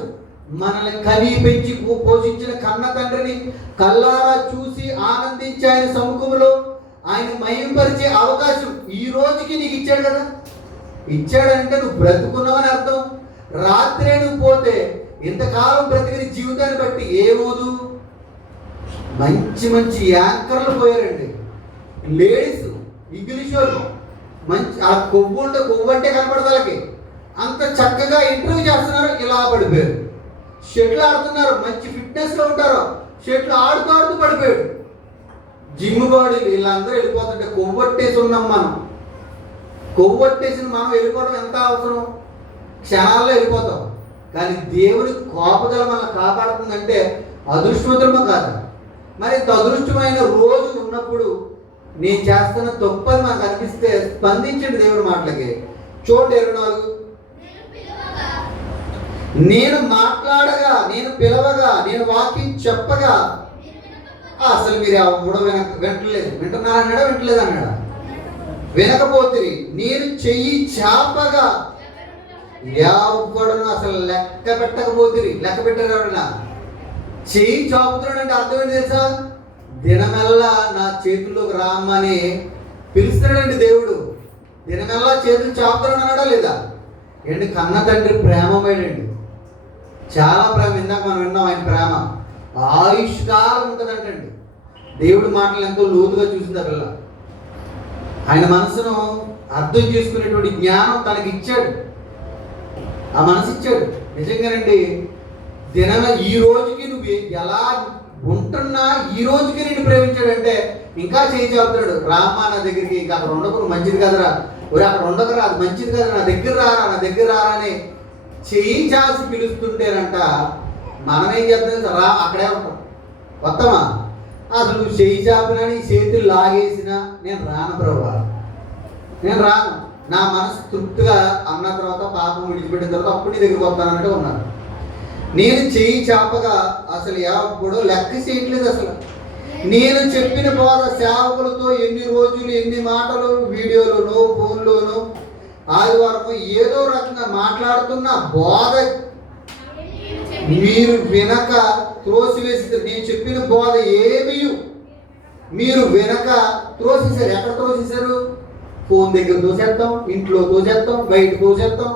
మనల్ని కని పెంచి పోషించిన కన్న తండ్రిని కల్లారా చూసి ఆనందించి ఆయన సముఖంలో ఆయన మహింపరిచే అవకాశం ఈ రోజుకి నీకు ఇచ్చాడు కదా. ఇచ్చాడంటే నువ్వు బ్రతుకున్నావని అర్థం. రాత్రే నువ్వు పోతే ఇంతకాలం బ్రతికిన జీవితాన్ని బట్టి ఏమోదు. మంచి మంచి యాంకర్లు పోయారండి, లేడీస్, ఇంగ్లీష్ వాళ్ళు, మంచి ఆ కొవ్వు అంటే కనపడదు వాళ్ళకి, అంత చక్కగా ఇంటర్వ్యూ చేస్తున్నారు, ఇలా పడిపోయారు. షటిల్ ఆడుతున్నారు, మంచి ఫిట్నెస్లో ఉంటారు, షటిల్ ఆడుతూ పడిపోయాడు. జిమ్ బాడీ వీళ్ళందరూ వెళ్ళిపోతుంటే కొవ్వొట్టేసి ఉన్నాం మనం. కొవ్వొట్టేసిన మనం వెళ్ళిపోవడం ఎంత అవసరం? క్షణాల్లో వెళ్ళిపోతాం. కానీ దేవుని కోపదల మనల్ని కాపాడుతుందంటే అదృష్టవంతులమా కాదు. మరి ఇంత అదృష్టమైన రోజు ఉన్నప్పుడు నేను చేస్తున్న తప్పని మనకు అనిపిస్తే స్పందించండి దేవుని మాటలకి. చూడండి 24, నేను మాట్లాడగా, నేను పిలవగా, నేను వాక్యం చెప్పగా అసలు మీరు కూడా వింటలేదు. వింటున్నారన్నాడా, వింటలేదు అన్నాడా? వినకపోతుంది. నేను చెయ్యి చాపగా ఎవడను అసలు లెక్క పెట్టకపోతుంది. లెక్క పెట్టారు. చెయ్యి చాపుతున్నాడు అంటే అర్థం ఏంటి తెలుసా? దినమెల్లా నా చేతుల్లోకి రామని పిలుస్తున్నాడండి దేవుడు. దినమెల్లా చేతులు చాపుతున్నాడు అన్నాడా లేదా? ఏంటి, కన్న తండ్రి ప్రేమమేడండి, చాలా ప్రేమ. ఇందాక మనం విన్నాం ఆయన ప్రేమ ఆయుష్కాలం ఉంటుందంటండి. దేవుడి మాటలు ఎంతో లోతుగా చూసింది ఆ పిల్ల. ఆయన మనసును అర్థం చేసుకునేటువంటి జ్ఞానం తనకి ఇచ్చాడు, ఆ మనసు ఇచ్చాడు. నిజంగానండి, ఈ రోజుకి నువ్వు ఎలా ఉంటున్నా ఈ రోజుకి నిన్ను ప్రేమించాడంటే ఇంకా చేయి చెబుతాడు, రామా నా దగ్గరికి, ఇంకా అక్కడ ఉండకు, మంచిది కదరా, ఒరే అక్కడ ఉండకరా, అది మంచిది కదా, నా దగ్గర రారా, నా దగ్గర రారా అని చేయి చాసి పిలుస్తుంటేనంట మనం ఏం చేస్తాం, రా అక్కడే ఉంటాం, వస్తామా? అసలు నువ్వు చేయి చాపినా నీ చేతులు లాగేసినా నేను రాను ప్రభువా, నేను రాను, నా మనసు తృప్తిగా అన్న తర్వాత పాపం విడిచిపెట్టిన తర్వాత అప్పుడు నీ దగ్గరికి వస్తానంటే ఉన్నాను. నేను చేయి చాపగా అసలు ఎప్పుడు లెక్క చేయట్లేదు. అసలు నేను చెప్పిన బోధ సేవకులతో ఎన్ని రోజులు ఎన్ని మాటలు వీడియోలోనో ఫోన్లోనో ఆదివారం ఏదో రకంగా మాట్లాడుతున్న బోధ మీరు వినక త్రోసివేసి, నేను చెప్పిన బోధ ఏమీ మీరు వినక త్రోసేశారు. ఎక్కడ త్రోసేశారు? ఫోన్ దగ్గర తోసేస్తాం, ఇంట్లో తోసేస్తాం, బయట తోసేస్తాం,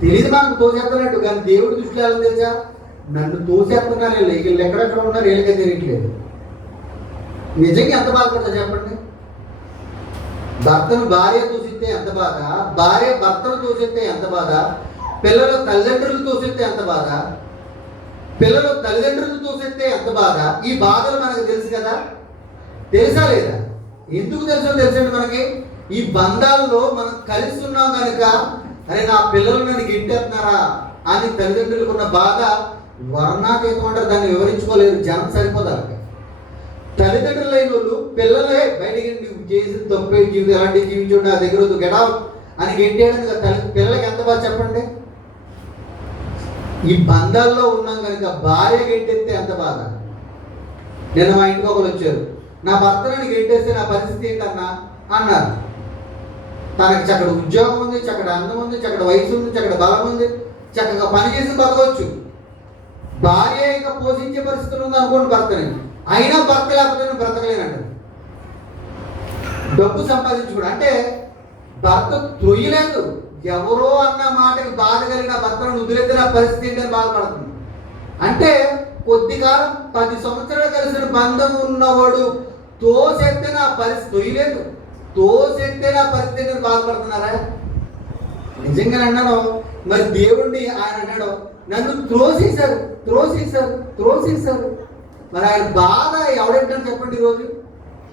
తెలియదు మనకు తోసేస్తున్నట్టు. కానీ దేవుడి దృష్టిలో ఎలా తెలుసా, నన్ను తోసేస్తున్నారు వీళ్ళు, ఎక్కడెక్కడ ఉన్నారు వీళ్ళకే తెలియట్లేదు. నిజంగా ఎంత బాధపడతా చెప్పండి? భర్తను భార్య తోసిస్తే ఎంత బాధ, భార్య భర్తను తోసిస్తే ఎంత బాధ, పిల్లలు తల్లిదండ్రులు తోసిస్తే ఎంత బాధ, పిల్లలు తల్లిదండ్రులు తోసిస్తే ఎంత బాధ. ఈ బాధలు మనకు తెలుసు కదా, తెలుసా లేదా? ఎందుకు తెలుసో తెలుసండి మనకి, ఈ బంధాల్లో మనం కలిసి ఉన్నాం కనుక, అరే నా పిల్లలు నన్ను గిట్టేస్తున్నారా అని తల్లిదండ్రులకు ఉన్న బాధ వర్ణాతీతం అంటారు, దాన్ని వివరించుకోలేరు, జనం సరిపోతారు. తల్లిదండ్రులు అయిన వాళ్ళు పిల్లలే బయటికి నువ్వు చేసిన తప్పే జీవితం ఎలాంటి జీవించుంటే ఆ దగ్గర గెటౌట్ అని గెట్టేయడం కదా పిల్లలకి ఎంత బాధ చెప్పండి. ఈ బంధాల్లో ఉన్నాం కనుక భార్య గెట్టెత్తే ఎంత బాధ. నిన్న మా ఇంటికి ఒకరు వచ్చారు, నా భర్తని గెట్టేస్తే నా పరిస్థితి ఏంటన్నా అన్నారు. తనకి చక్కటి ఉద్యోగం ఉంది, చక్కటి అందం ఉంది, చక్కటి వయసు ఉంది, చక్కటి బలం ఉంది, చక్కగా పని చేసి బతకవచ్చు. భార్య ఇక పోషించే పరిస్థితులు ఉంది అనుకోండి భర్తని, అయినా భర్త లేకపోతే నేను బ్రతకలేనంట. డబ్బు సంపాదించుకోవడం అంటే భర్త త్రొయ్యలేదు, ఎవరో అన్న మాటకి బాధ కలిగిన భర్తను వదిలేస్తే నా పరిస్థితి ఏంటని బాధపడుతుంది. అంటే కొద్ది కాలం 10 సంవత్సరాలు కలిసిన బంధం ఉన్నవాడు తోసేస్తే నా పరిస్థితి తొయ్యలేదు, తోసేస్తే నా పరిస్థితి నేను బాధపడుతున్నారా? నిజంగా అన్నాను. మరి దేవుణ్ణి ఆయన అన్నాడు, నన్ను త్రోసేశారు త్రోసేశారు త్రోసేశారు. మరి ఆయన బాధ ఎవడంటాను చెప్పండి? ఈరోజు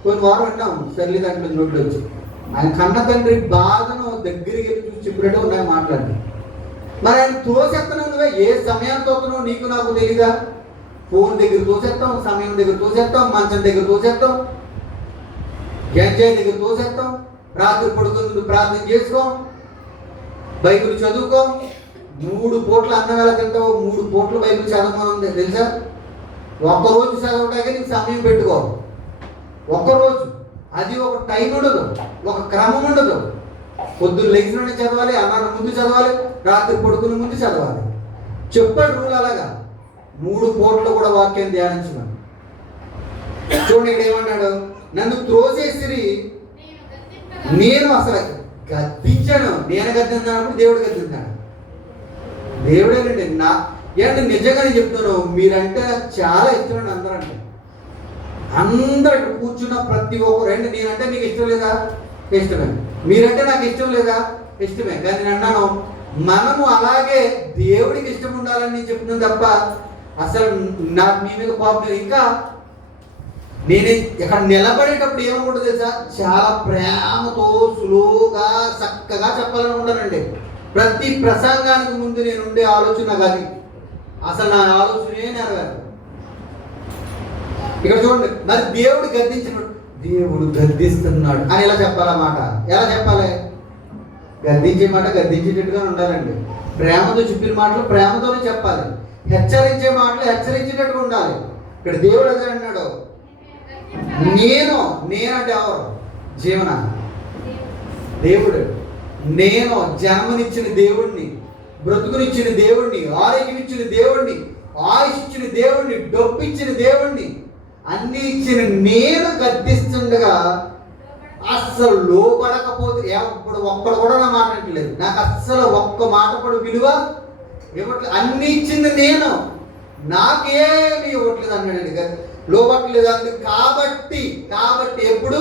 కొన్ని వారం అంటాం తల్లిదండ్రుల నోట్లో వచ్చి, ఆయన కన్న తండ్రి బాధను దగ్గరికి వెళ్ళి చూసి చెప్పినట్టు ఉన్నాయి మాట్లాడి. మరి ఆయన తోసేస్తున్నావు నువ్వే, ఏ సమయాన్ని తోస్తున్నావు నీకు నాకు తెలీదా? ఫోన్ దగ్గర తోసేస్తాం, సమయం దగ్గర తోసేస్తాం, మంచం దగ్గర తోసేస్తాం, గంజాయి దగ్గర తోసేస్తాం, రాత్రి పడుకుని ప్రార్థన చేసుకో, బైబిల్ చదువుకో, 3 పూట్ల అన్నం వేళ తింటావు, 3 పూట్ల బైబిల్ చదవమని తెలుసా? ఒక్కరోజు చదవడానికి నీకు సమయం పెట్టుకో, ఒక్కరోజు. అది ఒక టైం ఉండదు, ఒక క్రమం ఉండదు. పొద్దున్న లెగ్స్ చదవాలి, అన్నాన్ని ముందు చదవాలి, రాత్రి పడుకుని ముందు చదవాలి. చెప్పాడు రూల్ అలాగా. 3 పూటలు కూడా వాక్యం ధ్యానించమని. చూడండి ఇక్కడ ఏమన్నాడు, నన్ను త్రోసేసిరి, నేను అసలు గద్దించాను. నేను గద్దించినప్పుడు దేవుడు గద్దించాడు. దేవుడేనండి నా ఏంటంటే నిజంగానే చెప్తాను, మీరంటే చాలా ఇష్టమండి. అందరంటే అందరూ ఇక్కడ కూర్చున్న ప్రతి ఒక్కరు అంటే నేనంటే మీకు ఇష్టం లేదా? ఇష్టమే. మీరంటే నాకు ఇష్టం లేదా? ఇష్టమే. కానీ నేను అన్నాను, మనము అలాగే దేవుడికి ఇష్టం ఉండాలని నేను చెప్తున్నాను తప్ప అసలు నాకు మీ మీద కోపం. ఇంకా నేను ఇక్కడ నిలబడేటప్పుడు ఏమనుకుంటుంది తెలుసా, చాలా ప్రేమతో స్లోగా చక్కగా చెప్పాలనుకుంటానండి. ప్రతి ప్రసంగానికి ముందు నేను ఉండే ఆలోచన కానీ అసలు నా ఆలోచనే నెరవేరు. ఇక్కడ చూడండి, మరి దేవుడు గద్దించినప్పుడు దేవుడు గద్దిస్తున్నాడు అని ఎలా చెప్పాలన్నమాట? ఎలా చెప్పాలి? గద్దించే మాట గద్దించేటట్టుగా ఉండాలండి. ప్రేమతో చెప్పిన మాటలు ప్రేమతోనే చెప్పాలి. హెచ్చరించే మాటలు హెచ్చరించేటట్టుగా ఉండాలి. ఇక్కడ దేవుడు అదే అన్నాడు, నేనంటే ఎవరు? జీవన దేవుడు. నేను జన్మనిచ్చిన దేవుణ్ణి, బ్రతుకునిచ్చిన దేవుణ్ణి, ఆరోగ్యం ఇచ్చిన దేవుణ్ణి, ఆయుష్ ఇచ్చిన దేవుణ్ణి, డబ్బు ఇచ్చిన దేవుణ్ణి, అన్ని ఇచ్చిన నేను గద్దిస్తుండగా అస్సలు లోపడకపోతే ఇప్పుడు ఒక్కడు కూడా నా మాట అంటలేదు. నాకు అస్సలు ఒక్క మాట కూడా విలువ ఇవ్వట్లేదు. అన్ని ఇచ్చింది నేను, నాకేమి ఇవ్వట్లేదు అన్నాడండి. లోపట్లేదు అంది. కాబట్టి ఎప్పుడు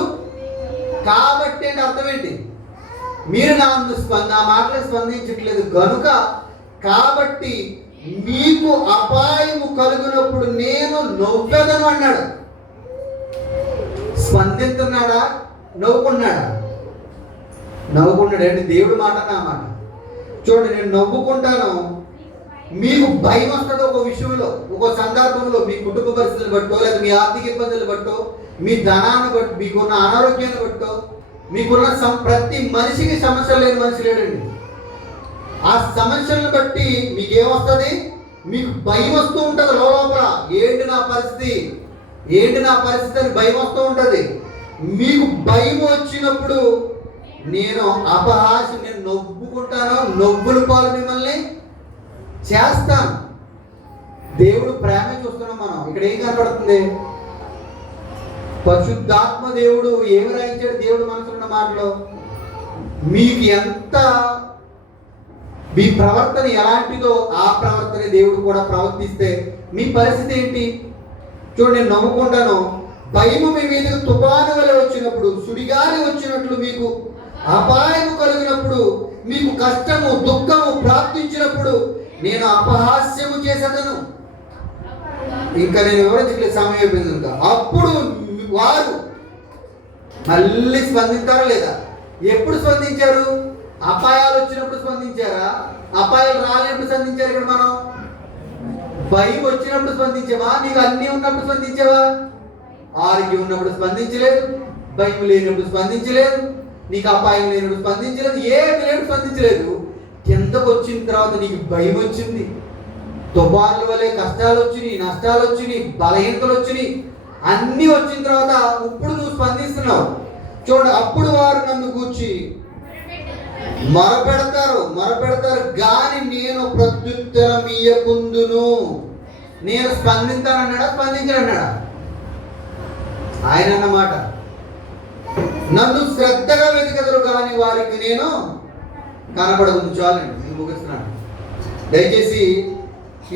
కాబట్టి అంటే అర్థం ఏంటి? మీరు నా మాటలు స్పందించట్లేదు కనుక కాబట్టి మీకు అపాయము కలుగునప్పుడు నేను నవ్వెదను అన్నాడు. స్పందిస్తున్నాడా? నవ్వుకున్నాడా? నవ్వుకున్నాడు. అంటే దేవుడు మాట నా మాట. చూడండి, నేను నవ్వుకుంటాను, మీకు భయం వస్తుంది ఒక విషయంలో, ఒక సందర్భంలో, మీ కుటుంబ పరిస్థితులు బట్టో, లేదా మీ ఆర్థిక ఇబ్బందులు బట్టో, మీ ధనాన్ని బట్టి, మీకున్న అనారోగ్యాన్ని బట్టో, మీకున్న ప్రతి మనిషికి సమస్యలు లేని మనిషి లేడండి. ఆ సమస్యలను బట్టి మీకు ఏమొస్తుంది? మీకు భయం వస్తూ ఉంటుంది లోపల. ఏంటి నా పరిస్థితి, ఏంటి నా పరిస్థితి అని భయం వస్తూ ఉంటుంది. మీకు భయం వచ్చినప్పుడు నేను అపహాస్యం, నేను నవ్వుకుంటాను, నవ్వుల పాలు మిమ్మల్ని చేస్తాను. దేవుడు ప్రేమ చూస్తున్నాం మనం. ఇక్కడ ఏం కనపడుతుంది? పరిశుద్ధాత్మ దేవుడు ఏమి రాయించాడు? దేవుడు మనసులో ఉన్న మాటలో మీకు ఎంత, మీ ప్రవర్తన ఎలాంటిదో ఆ ప్రవర్తన దేవుడు కూడా ప్రవర్తిస్తే మీ పరిస్థితి ఏంటి? చూడండి, నేను నవ్వుకుంటాను, భయము మీ మీదకు తుఫాను వలె వచ్చినప్పుడు, సుడిగాలి వచ్చినట్లు మీకు అపాయము కలిగినప్పుడు, మీకు కష్టము దుఃఖము ప్రాప్తించినప్పుడు నేను అపహాస్యము చేసేదను. ఇంకా నేను వివరించలేదు, సమయం అయిపోయింది. ఇంకా అప్పుడు వారు మళ్ళీ స్పందించారా లేదా? ఎప్పుడు స్పందించారు? అపాయాలు వచ్చినప్పుడు స్పందించారా? అపాయాలు రాలేనప్పుడు స్పందించారు. ఇక్కడ మనం భయం వచ్చినప్పుడు స్పందించావా? నీకు అన్నీ ఉన్నప్పుడు స్పందించావా? ఆరోగ్యం ఉన్నప్పుడు స్పందించలేదు, భయం లేనప్పుడు స్పందించలేదు, నీకు అపాయం లేనప్పుడు స్పందించలేదు, ఏమి లేనప్పుడు స్పందించలేదు. కిందకు వచ్చిన తర్వాత నీకు భయం వచ్చింది, తుఫానుల వలె కష్టాలు వచ్చినాయి, నష్టాలు వచ్చినాయి, బలహీనతలు వచ్చినాయి, అన్నీ వచ్చిన తర్వాత ఇప్పుడు నువ్వు స్పందిస్తున్నావు. చూడండి, అప్పుడు వారు నన్ను కూర్చి మొరపెడతారు గాని నేను ప్రత్యుత్తరం ఇయ్యకుందును. నేను స్పందించానన్నాడా? స్పందించానన్నాడా? ఆయన అన్నమాట. నన్ను శ్రద్ధగా వెతికెదరు కానీ వారికి నేను కనపడదు. చాలండి, నేను ముగిస్తున్నాను. దయచేసి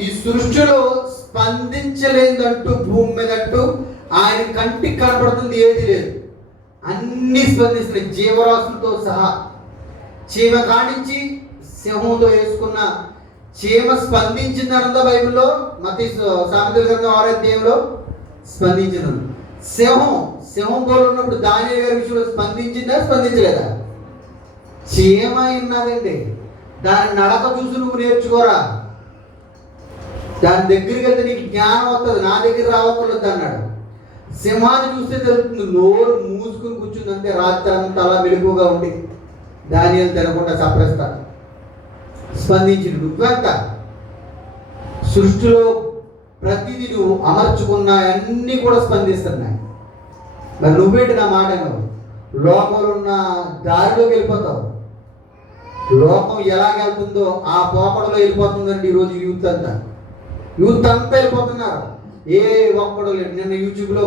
ఈ సృష్టిలో స్పందించలేదంటూ భూమి మీద అంటూ ఆయన కంటికి కనపడుతుంది ఏది లేదు. అన్ని స్పందిస్తున్నాయి, జీవరాశులతో సహా. చీమ కానించి సింహంతో వేసుకున్న చీమ స్పందించిందనంత బైబిల్లో, మత్తయి సామెతల గ్రంథం 6వ అధ్యాయంలో స్పందించింది. సింహం పోలు ఉన్నప్పుడు దానియేలు గారి విషయంలో స్పందించిందా? స్పందించలేదా? చీమ ఉన్నదండి, దాని నడక చూసి నువ్వు నేర్చుకోరా, దాని దగ్గరికి వెళ్తే నీకు జ్ఞానం వస్తుంది, నా దగ్గర రావకూడదు అన్నాడు. సింహాన్ని చూస్తే తెలుస్తుంది, నోరు మూసుకుని కూర్చుందంటే రాత్రి అంతా అలా వెలుగుగా ఉండి దానియేలు తినకుండా చప్పరిస్తాడు. స్పందించింది. నువ్వెంత సృష్టిలో ప్రతిదీ నువ్వు అమర్చుకున్న అన్నీ కూడా స్పందిస్తున్నాయి. మరి నువ్వేంటి నా మాట? లోకంలో ఉన్న దారిలోకి వెళ్ళిపోతావు. లోకం ఎలాగెళ్తుందో ఆ పోకడలో వెళ్ళిపోతుందండి ఈరోజు యూత్ అంతా వెళ్ళిపోతున్నారు. ఏ ఒక్కడు లేదు. నిన్న యూట్యూబ్లో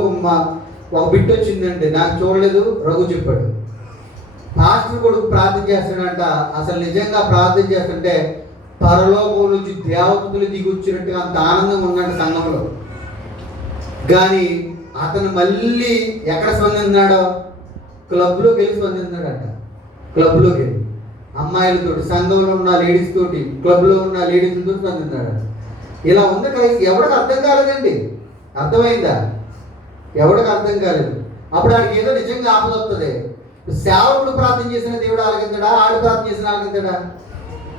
ఒక బిట్ వచ్చిందంటే, నాకు చూడలేదు, రఘు చెప్పాడు. పాస్టర్ కొడుకు ప్రార్థన చేస్తాడంట. అసలు నిజంగా ప్రార్థన చేస్తుంటే పరలోకం నుంచి దేవతలు దిగి వచ్చినట్టుగా అంత ఆనందంగా ఉందంట సంఘంలో. కానీ అతను మళ్ళీ ఎక్కడ స్పందిస్తున్నాడో? క్లబ్లోకి వెళ్ళి స్పందిస్తున్నాడంట. క్లబ్లోకి వెళ్ళి అమ్మాయిలతోటి, సంఘంలో ఉన్న లేడీస్ తోటి, క్లబ్లో ఉన్న లేడీస్ తోటి స్పందిస్తున్నాడు. ఇలా ఉంది కదా. ఎవరికి అర్థం కాలేదండి. అర్థమైందా? ఎవరికి అర్థం కాలేదు. అప్పుడు ఆడికి ఏదో నిజంగా ఆపద వస్తుంది. సేవకుడు ప్రార్థన చేసిన దేవుడు ఆలకించడా? ఆడు ప్రార్థన చేసిన ఆలకించడా?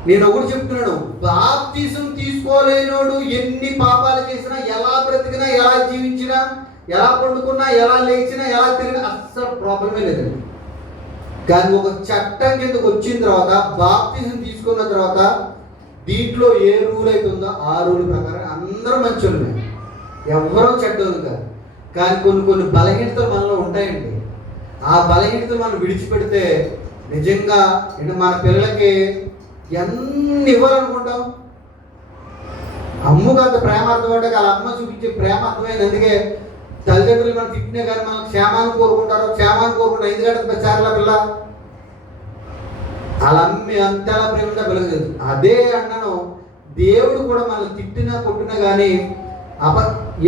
నేను ఒకటి చెప్తున్నాను, బాప్తిసం తీసుకోలేనోడు ఎన్ని పాపాలు చేసినా, ఎలా బ్రతికినా, ఎలా జీవించినా, ఎలా పండుకున్నా, ఎలా లేచినా, ఎలా తిరిగినా అస్సలు ప్రాబ్లమే లేదండి. కానీ ఒక చట్టం కిందకు వచ్చిన తర్వాత, బాప్తిసం తీసుకున్న తర్వాత, దీంట్లో ఏ రూల్ అవుతుందో ఆ రూల్ ప్రకారం అందరూ మంచోళ్ళమే, ఎవరో చెడ్డోళ్ళు కాదు. కానీ కొన్ని బలహీనతలు మనలో ఉంటాయండి. ఆ బలహీనతలు మనం విడిచిపెడితే నిజంగా మన పిల్లలకి ఎన్ని ఇవ్వాలనుకుంటాం? అమ్మకు అంత ప్రేమ అర్థమంటే వాళ్ళ అమ్మ చూపించే ప్రేమ అర్థమైంది. అందుకే తల్లిదండ్రులు మనం తిట్టినా కానీ మనం క్షేమాన్ని కోరుకుంటారు. ఎందుకంటే ప్రచారాల పిల్ల వాళ్ళ అమ్మ అంతలా ప్రేమగా పిల్లగలేదు. అదే అన్నను దేవుడు కూడా మనల్ని తిట్టినా కొట్టినా కానీ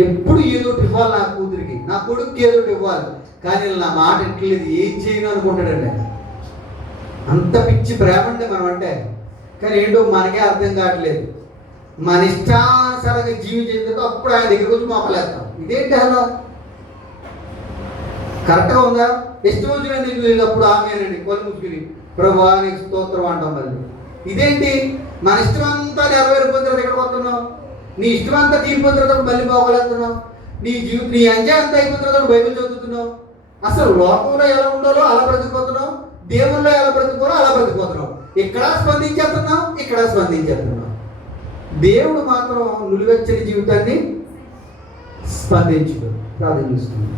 ఎప్పుడు ఏదోటి ఇవ్వాలి నా కూతురికి, నా కొడుకుకి ఏదోటి ఇవ్వాలి. కానీ నా మాట ఎట్లేదు, ఏం చేయను అనుకుంటాడండి. అంత పిచ్చి ప్రేమ అండి మనం అంటే. కానీ ఏంటో మనకే అర్థం కావట్లేదు. మన ఇష్టానుసారంగా జీవించేందుకు అప్పుడు ఆయన దగ్గరికి వచ్చి మోకలేస్తాం. ఇదేంటి అలా కరెక్ట్గా ఉందా? ఇష్టం వచ్చిన నీకు అప్పుడు ఆమెనండి కొలు ముసుకుని ప్రభువా నీకు స్తోత్రం అంటాం. మళ్ళీ ఇదేంటి మన ఇష్టమంతా నెరవేరిపోయిన తర్వాత ఎక్కడికి వస్తున్నావు? నీ ఇష్టమంతా తీరిపోయిన తర్వాత మళ్ళీ మోకలేస్తున్నావు. నీ జీవితం నీ ఎంజాయ్ అంతా అయిపోయిన తర్వాత బైబిల్ చదువుతున్నావు. అసలు లోకంలో ఎలా ఉండాలో అలా బ్రతికిపోతున్నావు, దేవుల్లో ఎలా బ్రతికోవాలో అలా బ్రతికిపోతున్నావు. ఇక్కడ స్పందించేస్తున్నావు, ఇక్కడ స్పందించేస్తున్నావు. దేవుడు మాత్రం నులివెచ్చని జీవితాన్ని స్పందించడు. ప్రార్థన చేస్తున్నాడు.